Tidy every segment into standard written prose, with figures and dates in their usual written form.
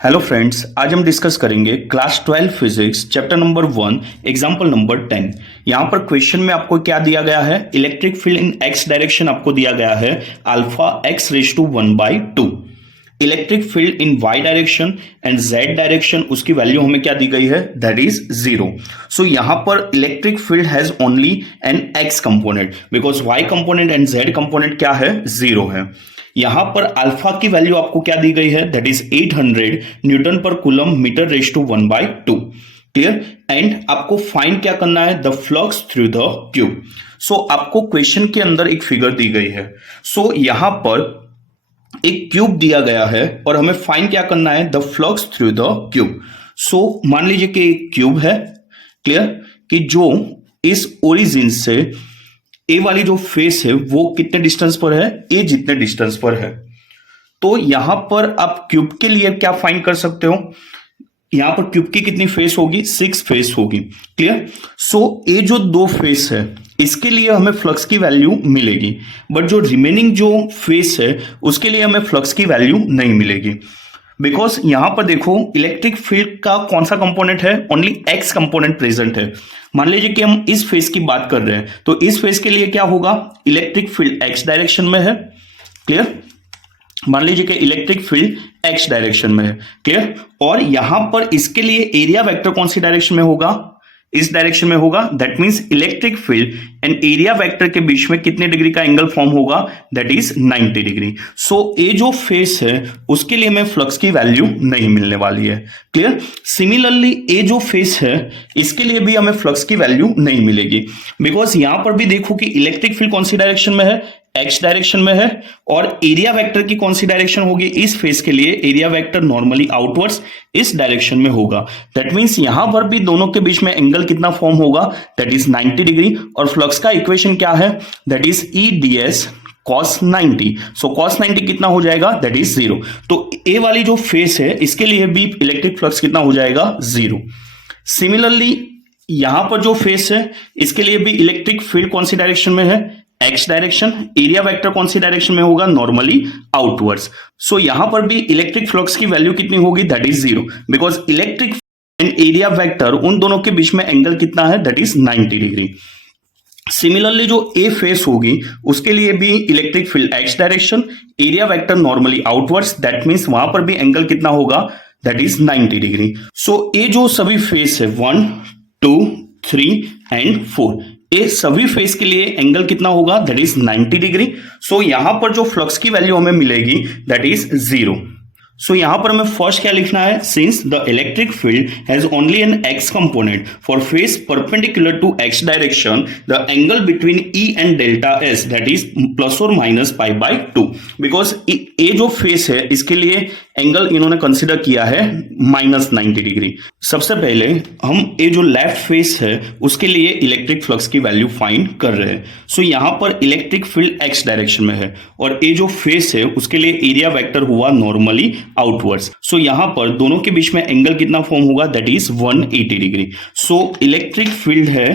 Hello friends, आज हम discuss करेंगे class 12 physics chapter number 1 example number 10। यहां पर क्वेश्चन में आपको क्या दिया गया है, electric field in x direction आपको दिया गया है alpha x raise to 1/2। Electric field in y direction and z direction, उसकी वैल्यू हमें क्या दी गई है, दैट इज 0। सो यहां पर electric field has only an x component because y component and z component क्या है, 0 है। यहां पर अल्फा की वैल्यू आपको क्या दी गई है, that is 800 newton per coulomb metre raise to 1/2। Clear. And आपको फाइंड क्या करना है, the flux through the tube. So आपको क्वेश्चन के अंदर एक फिगर दी गई है। सो यहां पर एक क्यूब दिया गया है और हमें फाइंड क्या करना है, the flux through the cube. So मान लीजिए कि एक क्यूब है, क्लियर, कि जो इस ओरिजिन से ए वाली जो फेस है वो कितने डिस्टेंस पर है, ए जितने डिस्टेंस पर है। तो यहां पर आप क्यूब के लिए क्या फाइंड कर सकते हो, यहां पर क्यूब की कितनी फेस होगी, 6 फेस होगी। क्लियर। सो ये जो 2 फेस है इसके लिए हमें फ्लक्स की वैल्यू मिलेगी, बट जो रिमेनिंग जो फेस है उसके लिए हमें फ्लक्स की वैल्यू नहीं मिलेगी। बिकॉज यहां पर देखो इलेक्ट्रिक फील्ड का कौन सा कंपोनेंट है, ओनली एक्स कंपोनेंट प्रेजेंट है। मान लीजिए कि हम इस फेस की बात कर रहे हैं तो इस फेस के लिए क्या होगा, इलेक्ट्रिक फील्ड एक्स डायरेक्शन में है। क्लियर। मान लीजिए कि इलेक्ट्रिक फील्ड एक्स डायरेक्शन में है। क्लियर। और यहां पर इसके लिए एरिया वेक्टर कौन सी डायरेक्शन में होगा, इस डायरेक्शन में होगा। That means electric field and area vector के बीच में कितने डिग्री का एंगल फॉर्म होगा, दैट इज 90 डिग्री। सो ये जो फेस है उसके लिए हमें फ्लक्स की वैल्यू नहीं मिलने वाली है। क्लियर। सिमिलरली ये जो फेस है इसके लिए भी हमें फ्लक्स की वैल्यू नहीं मिलेगी, बिकॉज यहां पर भी देखो कि इलेक्ट्रिक फील्ड कौन सी डायरेक्शन में है, एक्स डायरेक्शन में है। और एरिया वेक्टर की कौन सी डायरेक्शन होगी, इस फेस के लिए एरिया वेक्टर नॉर्मली आउटवर्ड्स इस डायरेक्शन में होगा। दैट मींस यहां पर भी दोनों के बीच में एंगल कितना फॉर्म होगा, दैट इज 90 डिग्री। और फ्लक्स का इक्वेशन क्या है, that is E D S cos 90। So cos 90 कितना हो जाएगा, दैट इज 0। तो ए वाली जो फेस है इसके लिए भी इलेक्ट्रिक फ्लक्स कितना हो जाएगा, 0। सिमिलरली यहां पर जो फेस है इसके लिए भी इलेक्ट्रिक फील्ड कौन सी डायरेक्शन में है, एक्स डायरेक्शन। एरिया वेक्टर कौन सी डायरेक्शन में होगा, नॉर्मली आउटवर्ड्स। सो यहां पर भी इलेक्ट्रिक फ्लक्स की वैल्यू कितनी होगी, that is 0, because electric and area vector उन दोनों के बीच में एंगल कितना है, दैट इज 90 डिग्री। सिमिलरली जो ए फेस होगी उसके लिए भी electric field x direction, area vector normally outwards. That means वहां पर भी एंगल कितना होगा, दैट इज 90 डिग्री। सो ये जो सभी फेस है 1 2 3 एंड 4, ये सभी फेस के लिए एंगल कितना होगा, दैट इज 90 डिग्री। सो यहां पर जो फ्लक्स की वैल्यू हमें मिलेगी दैट इज 0। सो यहां पर हमें फर्स्ट क्या लिखना है, since the electric field has only an x component for face perpendicular to x direction, the angle between E and delta S that is plus और माइनस π/2। बिकॉज ये जो face है इसके लिए एंगल इन्होंने कंसिडर किया है -90 डिग्री। सबसे पहले हम ये जो लेफ्ट फेस है उसके लिए इलेक्ट्रिक फ्लक्स की वैल्यू फाइंड कर रहे हैं। सो यहां पर इलेक्ट्रिक फील्ड एक्स डायरेक्शन में है और ये जो फेस है उसके लिए एरिया वेक्टर हुआ नॉर्मली आउटवर्ड्स। सो यहां पर दोनों के बीच में एंगल कितना फॉर्म होगा, that is 180 degree. So electric field है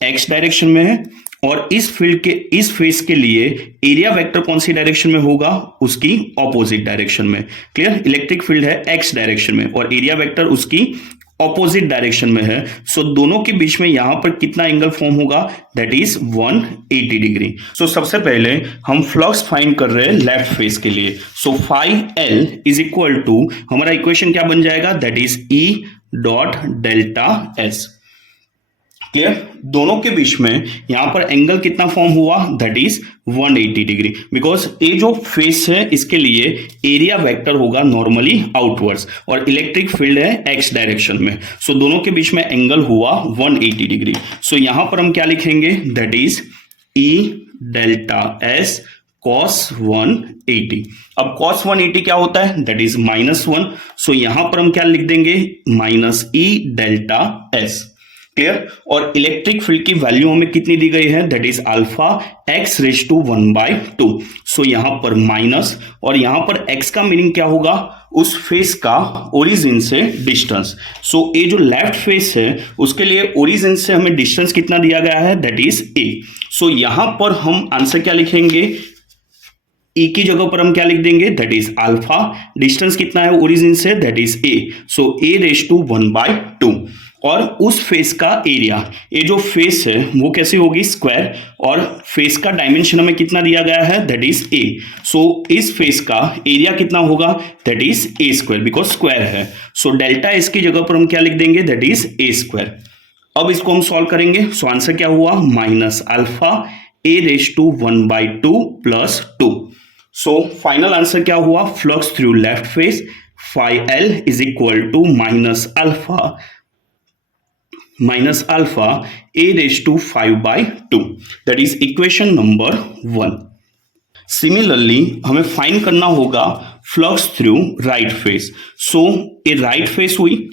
एक्स डायरेक्शन में है और इस फील्ड के इस फेस के लिए एरिया वेक्टर कौन सी डायरेक्शन में होगा, उसकी ऑपोजिट डायरेक्शन में। क्लियर। इलेक्ट्रिक फील्ड है एक्स डायरेक्शन में और एरिया वेक्टर उसकी ऑपोजिट डायरेक्शन में है। सो दोनों के बीच में यहां पर कितना एंगल फॉर्म होगा, दैट इज 180 डिग्री। सो सबसे पहले हम फ्लक्स फाइंड कर रहे हैं लेफ्ट फेस के लिए। सो φL इज इक्वल टू, हमारा इक्वेशन क्या बन जाएगा, that is E dot delta S. Clear. दोनों के बीच में यहां पर एंगल कितना फॉर्म हुआ, दैट इज 180 डिग्री। बिकॉज ये जो फेस है इसके लिए एरिया वेक्टर होगा नॉर्मली आउटवर्ड्स और इलेक्ट्रिक फील्ड है एक्स डायरेक्शन में। सो दोनों के बीच में एंगल हुआ 180 डिग्री। सो यहां पर हम क्या लिखेंगे, that is E delta S cos 180। अब cos 180 क्या होता है, दैट इज -1। सो यहां पर हम क्या लिख देंगे, -E डेल्टा एस। क्लियर। और इलेक्ट्रिक फील्ड की वैल्यू हमें कितनी दी गई है, that is alpha x raise to 1/2। So यहां पर माइनस और यहां पर x का मीनिंग क्या होगा, उस फेस का ओरिजिन से डिस्टेंस। सो ये जो लेफ्ट फेस है उसके लिए ओरिजिन से हमें डिस्टेंस कितना दिया गया है, दैट इज a। सो यहां पर हम आंसर क्या लिखेंगे, ई की जगह पर हम क्या लिख देंगे, दैट इज अल्फा। डिस्टेंस कितना है ओरिजिन से, that is a, so a raise to 1/2। और उस फेस का एरिया, ये जो फेस है वो कैसी होगी, स्क्वायर, और फेस का डायमेंशन हमें कितना दिया गया है, दैट इज ए। सो इस फेस का एरिया कितना होगा, that is a square, because square है। सो डेल्टा एस की जगह पर हम क्या लिख देंगे, दैट इज ए स्क्वायर। अब इसको हम सॉल्व करेंगे, सो आंसर क्या हुआ, minus alpha A raise to 1/2 plus 2। So final answer क्या हुआ, flux through left face phi L is equal to minus alpha A raise to 5/2, that is equation number 1। Similarly हमें find करना होगा flux through right face. So ये right face हुई,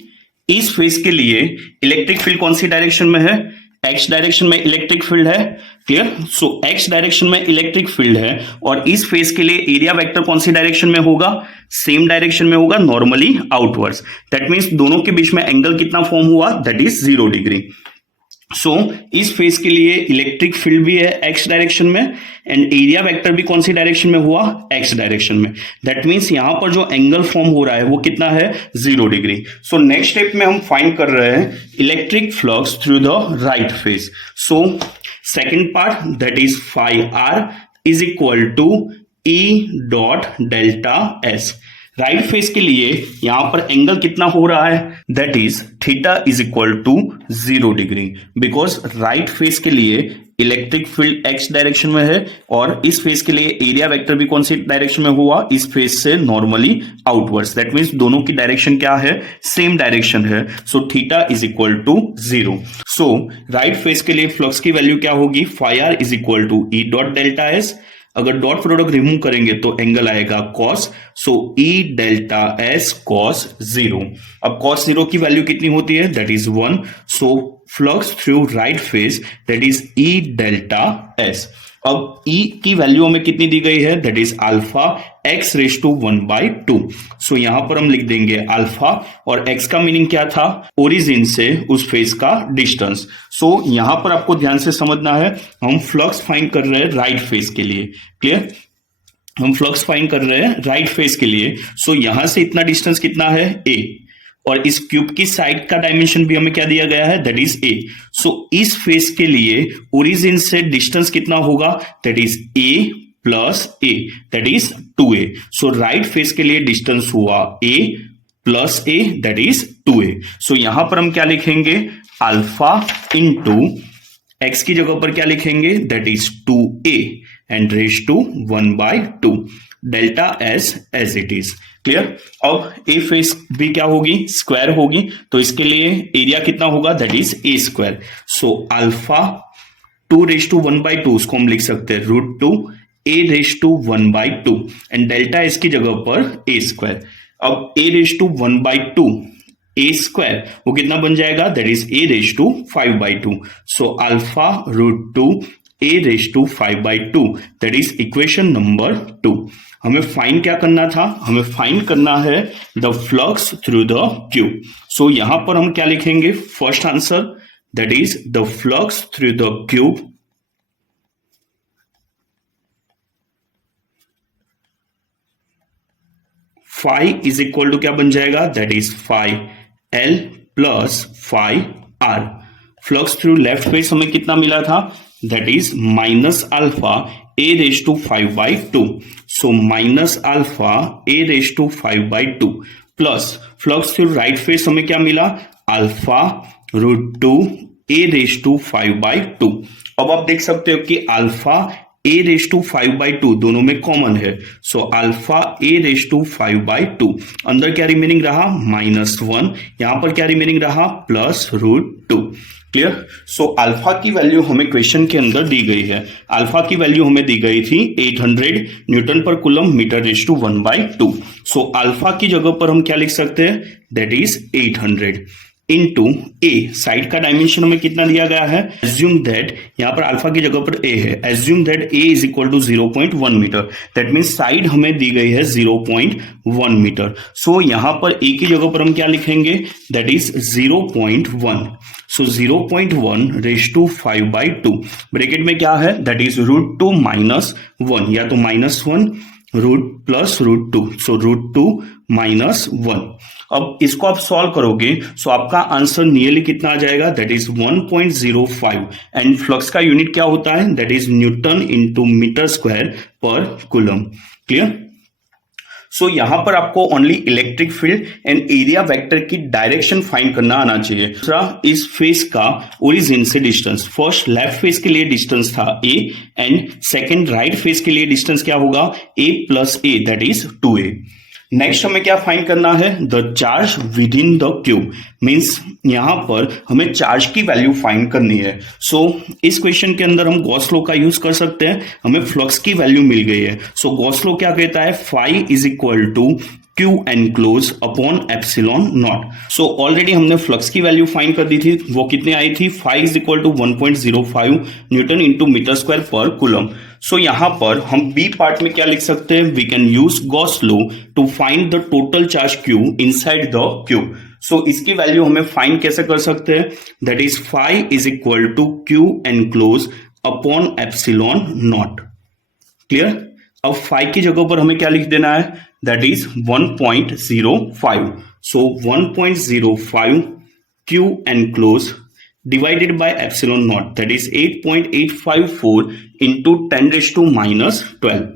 इस face के लिए इलेक्ट्रिक फील्ड कौन सी डायरेक्शन में है, एक्स डायरेक्शन में इलेक्ट्रिक फील्ड है, क्लियर। सो एक्स डायरेक्शन में इलेक्ट्रिक फील्ड है, और इस फेस के लिए एरिया वेक्टर कौन सी डायरेक्शन में होगा, सेम डायरेक्शन में होगा, नॉर्मली आउटवर्ड्स। दैट मीन्स दोनों के बीच में एंगल कितना फॉर्म हुआ, दैट इज 0 डिग्री। सो इस फेस के लिए इलेक्ट्रिक फील्ड भी है एक्स डायरेक्शन में, एंड एरिया वेक्टर भी कौन सी डायरेक्शन में हुआ, एक्स डायरेक्शन में। दैट मीन्स यहां पर जो एंगल फॉर्म हो रहा है वो कितना है, 0 डिग्री। सो नेक्स्ट स्टेप में हम फाइंड कर रहे हैं electric flux through the right face. So second part, that is phi R is equal to E dot delta S. Right face के लिए यहां पर एंगल कितना हो रहा है, that is theta is equal to 0 degree, because right face के लिए इलेक्ट्रिक फील्ड एक्स डायरेक्शन में है, और इस फेस के लिए एरिया वेक्टर भी कौन सी डायरेक्शन में हुआ, इस फेस से नॉर्मली आउटवर्ड्स। दैट मीन्स दोनों की डायरेक्शन क्या है, सेम डायरेक्शन है। So theta is equal to 0। So right face के लिए फ्लक्स की वैल्यू क्या होगी, phi R is equal to E dot delta S. अगर डॉट प्रोडक्ट रिमूव करेंगे तो एंगल आएगा cos, so E delta S cos 0। अब कॉस 0 की वैल्यू कितनी होती है, that is 1। So flux through right face, that is E delta S. अब E की वैल्यू हमें कितनी दी गई है, that is alpha x raise to 1/2। So यहां पर हम लिख देंगे अल्फा, और x का मीनिंग क्या था, ओरिजिन से उस फेस का डिस्टेंस। सो यहां पर आपको ध्यान से समझना है, हम फ्लक्स फाइंड कर रहे हैं राइट फेस के लिए, क्लियर। हम फ्लक्स फाइंड कर रहे हैं राइट फेस के लिए। सो यहां से इतना डिस्टेंस कितना है, a, और इस क्यूब की साइड का डायमेंशन भी हमें क्या दिया गया है, दैट इज ए। सो इस फेस के लिए ओरिजिन से डिस्टेंस कितना होगा, that is A plus A, that is 2a। So right face के लिए डिस्टेंस हुआ a plus A, that is 2a। सो यहां पर हम क्या लिखेंगे, अल्फा इंटू एक्स की जगह पर क्या लिखेंगे, that is 2a and raise to 1/2 delta S as it is, clear. अब ए फेस भी क्या होगी, स्क्वायर होगी, तो इसके लिए एरिया कितना होगा, that is a square. So alpha 2 raise to 1/2, उसको हम लिख सकते हैं √2 a raise to 1/2, and delta S की जगह पर ए स्क्वायर। अब a raise to 1/2 a square वो कितना बन जाएगा, that is a raise to 5/2। So alpha √2 a raise to 5/2, that is equation number 2। हमें फाइंड क्या करना था, हमें फाइंड करना है the flux through the cube. So यहां पर हम क्या लिखेंगे, first answer, that is the flux through the cube phi is equal to क्या बन जाएगा, that is phi L plus phi R. Flux through left face हमें कितना मिला था, that is minus alpha A raise to 5/2। So minus alpha A raise to 5/2 plus flux through right face हमें क्या मिला, अल्फा √2 ए रेज टू 5/2। अब आप देख सकते हो कि अल्फा ए रेज टू 5/2 दोनों में कॉमन है। So alpha A raise to 5/2, अंदर क्या रिमेनिंग रहा, -1, यहां पर क्या रिमेनिंग रहा, प्लस √2, क्लियर। सो अल्फा की वैल्यू हमें क्वेश्चन के अंदर दी गई है। अल्फा की वैल्यू हमें दी गई थी 800 newton per coulomb metre raise to 1/2। So alpha की जगह पर हम क्या लिख सकते हैं, that is 800 into A, side का डायमेंशन हमें कितना दिया गया है, एज्यूम दैट, यहां पर अल्फा की जगह पर ए है, assume that A is equal to 0.1 metre, that mean side हमें दी गई है 0.1 मीटर। सो यहां पर ए की जगह पर हम क्या लिखेंगे, that is 0.1। So 0.1 raise to 5/2, bracket में क्या है, दैट इज √2 -1, या तो -1 root plus root two, so root two minus one. अब इसको आप सॉल्व करोगे सो आपका आंसर नियरली कितना आ जाएगा, दैट इज 1.05 एंड फ्लक्स का यूनिट क्या होता है, that is newton into metre square per coulomb. Clear. So यहां पर आपको only electric field and area vector की डायरेक्शन फाइंड करना आना चाहिए। दूसरा, इस फेस का ओरिजिन से डिस्टेंस, फर्स्ट लेफ्ट फेस के लिए डिस्टेंस था a and second right face के लिए डिस्टेंस क्या होगा, a plus a, that is 2a। Next हमें क्या फाइंड करना है, the charge with in the cube, means यहां पर हमें चार्ज की वैल्यू फाइंड करनी है। सो इस क्वेश्चन के अंदर हम गॉस लॉ का यूज कर सकते हैं, हमें फ्लक्स की वैल्यू मिल गई है। सो गॉस लॉ क्या कहता है, phi is equal to Q enclose upon epsilon naught. So already हमने फ्लक्स की वैल्यू फाइंड कर दी थी, वो कितने आई थी, phi is equal to 1.05 newton into metre square per coulomb. So यहां पर हम बी पार्ट में क्या लिख सकते हैं, we can use Gauss law to find the total charge Q inside the cube. So इसकी वैल्यू हमें फाइंड कैसे कर सकते हैं, that is phi is equal to Q enclose upon epsilon naught. Clear. अब फाई की जगह पर हमें क्या लिख देना है, that is 1.05, so 1.05 Q enclose divided by epsilon naught, that is 8.854 into 10 raised to minus 12।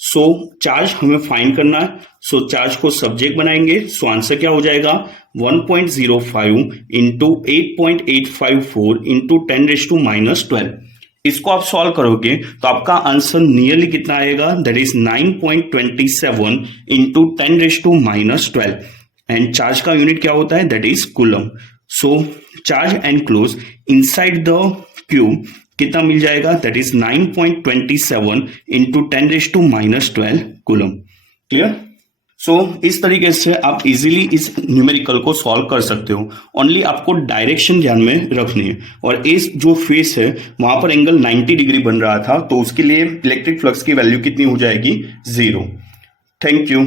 So charge हमें फाइंड करना है, सो चार्ज को सब्जेक्ट बनाएंगे, सो आंसर क्या हो जाएगा 1.05 into 8.854 into 10 raise to minus 12। इसको आप सॉल्व करोगे तो आपका आंसर नियरली कितना आएगा, that is 9.27 into 10 raise to minus 12 and charge का यूनिट क्या होता है, that is coulomb. So charge enclose inside the cube कितना मिल जाएगा, that is 9.27 into 10 raise to minus 12 coulomb. Clear. So इस तरीके से आप इजीली इस न्यूमेरिकल को सॉल्व कर सकते हो, ओनली आपको डायरेक्शन ध्यान में रखनी है। और इस जो फेस है वहां पर एंगल 90 डिग्री बन रहा था, तो उसके लिए इलेक्ट्रिक फ्लक्स की वैल्यू कितनी हो जाएगी, 0। Thank you.